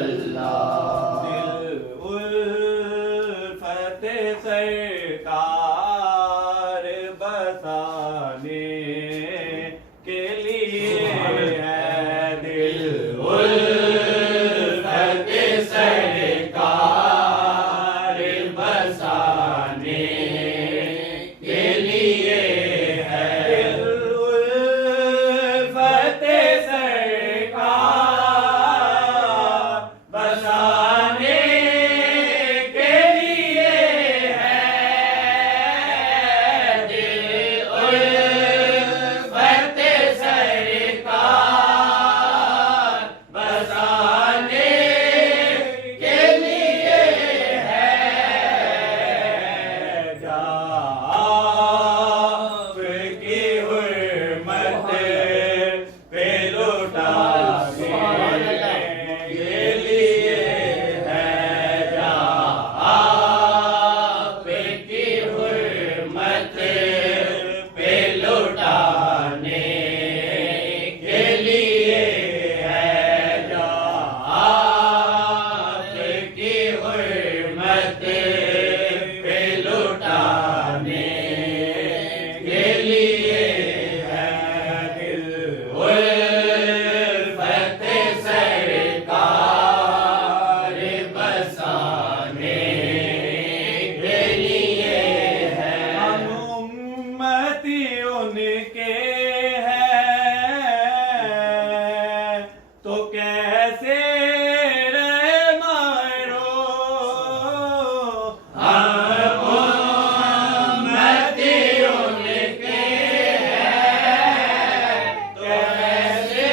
अल्लाह। दिल उल्फत सरकार बसाने के लिए है, दिल उल्फत सरकार बसाने के लिए है, दिल उल्फत सरकार बसाने के लिए है, दिल उल्फत सरकार बसाने के लिए है, आपकी हुर्मत पे लुटाने के लिए है, आपकी हुर्मत पे लुटाने के लिए है, आपकी हुर्मत पे लुटाने के लिए है, दिल उल्फत सरकार बसाने के लिए है, अनुमति उनके है तो कैसे रहे मारो, अनुमति उनके है तो कैसे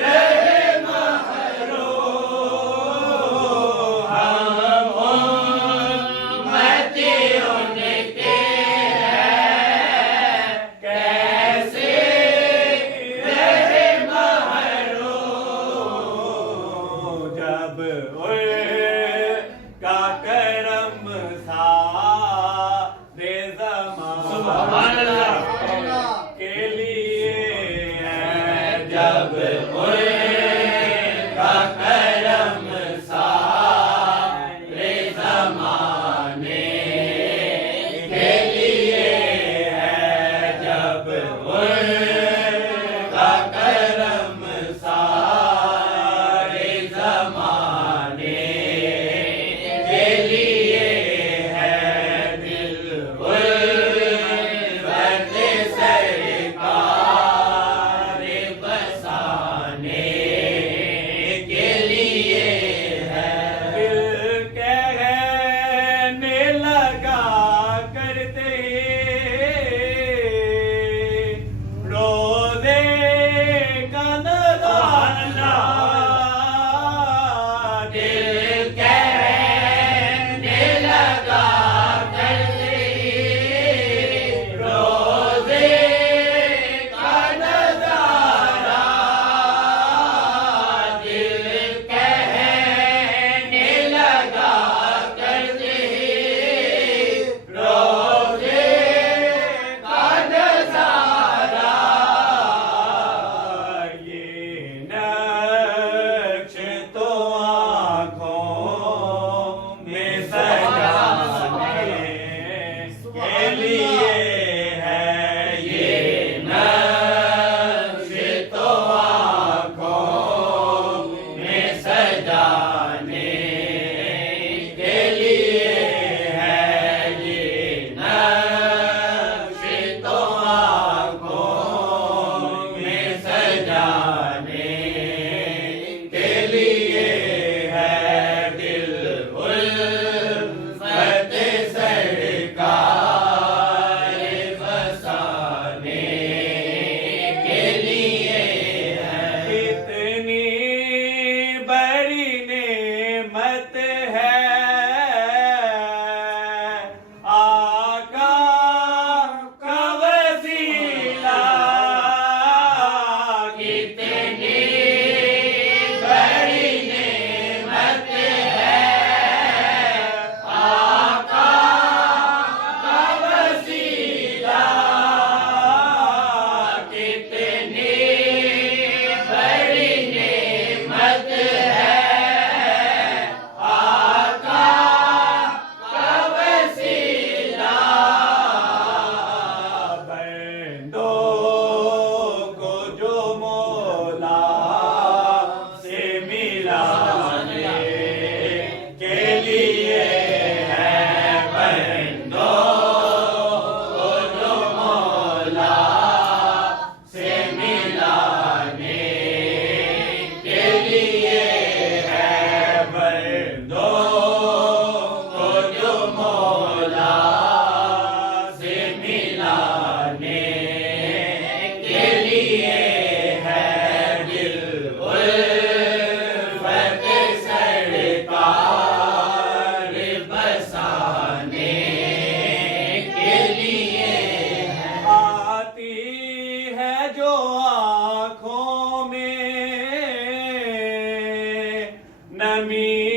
रहे महरूम, अनुमति उनके है कैसे रहे महरूम,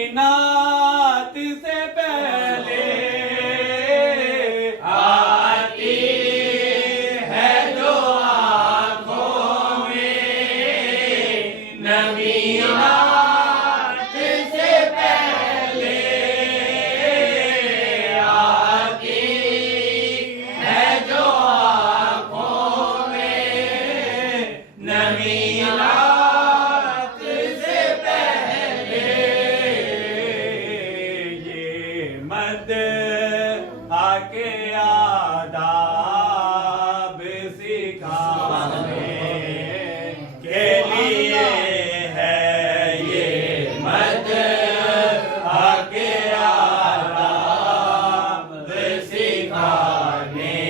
नमीनात से पहले आती है जो आँखों में नमीनात से पहले आती है जो आँखों में नमीनात से पहले ये मद आके आदाब सिखाने के लिए है ये मद आके आदाब सिखाने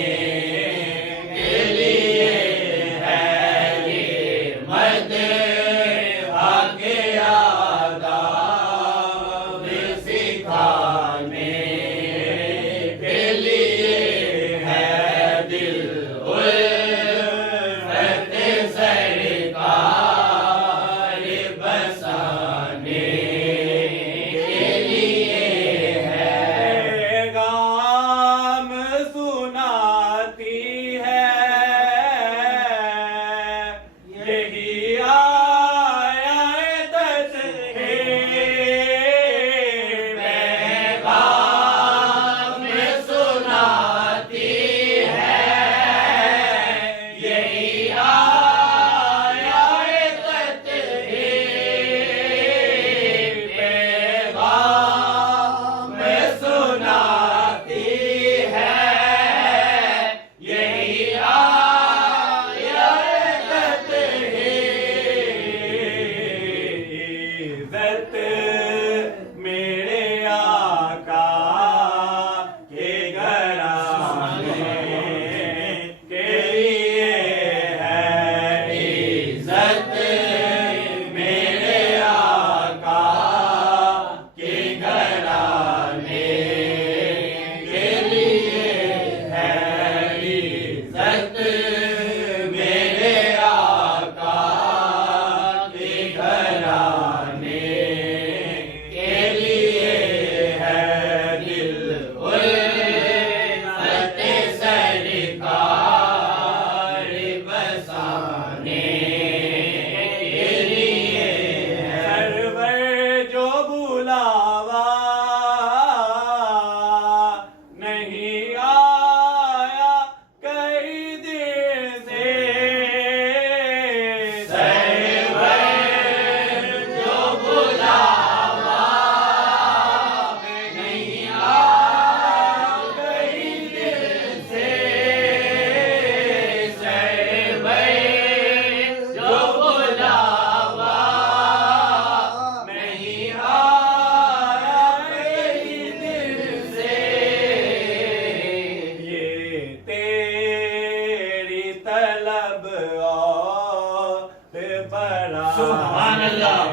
के लिए है ये मद आके आदाब सिखाने के लिए है दिल उल्फत सरकार बसाने के लिए है पैगाम सुनाती है यही आयत है पैगाम सुनाती है यही आयत है पैगाम सुनाती है यही आयत है इज्जत मेरे आका के घराने के लिए है इज्जत मेरे आका के घराने के लिए है इज्जत मेरे आका के घराने के लिए है दिल उल्फत सरकार बसाने के लिए है सरवर जो बुलावा नहीं आया कई देर से सरवर जो बुलावा नहीं आया कई दिन से सरवर जो बुलावा नहीं आया कई दिन से ये तेरी तलब और बड़ा सुभान अल्लाह।